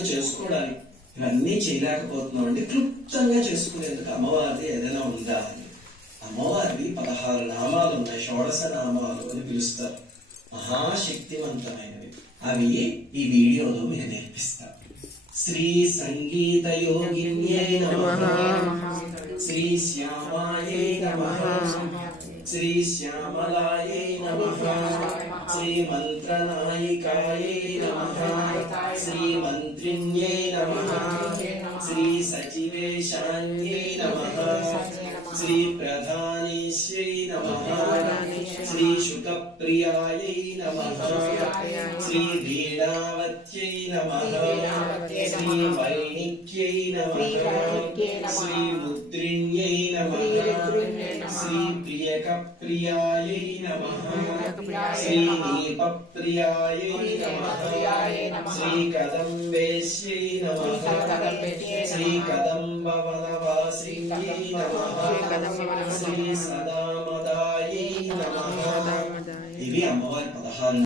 ఉపాధి చేసుకోవడానికి ఇవన్నీ చేయలేకపోతున్నాం అండి. క్లుప్తంగా చేసుకునేందుకు అమ్మవారిది ఏదైనా ఉందా అని. అమ్మవారివి 16 నామాలు ఉన్నాయి, షోడశ నామాలు అని పిలుస్తారు, మహాశక్తివంతమైనవి. అవి ఈ వీడియోలో మీకు నేర్పిస్తా. శ్రీ సంగీత యోగిన్యై నమః, శ్రీ శ్యామాయై నమః, శ్రీ శ్యామలాయై నమః, శ్రీ మంత్రనాయికాయై నమః, శ్రీ మంత్రిణ్యై నమః, శ్రీ సచివేశాన్యై నమః, శ్రీ ప్రధానేశ్యై నమః, శ్రీ శుకప్రియాయై నమః, శ్రీ వీణావత్యై నమః, శ్రీ వైణిక్యై నమః, శ్రీ ముద్రిణ్యై నమః, శ్రీ ప్రియకప్రియాయై నమః, శ్రీ నీపప్రియాయై నమః, శ్రీ కదంబేశ్యై నమః, శ్రీ కదంబవనవాసిన్యై నమః, శ్రీ సదామదాయై నమః. ఇవి అమ్మవారి 16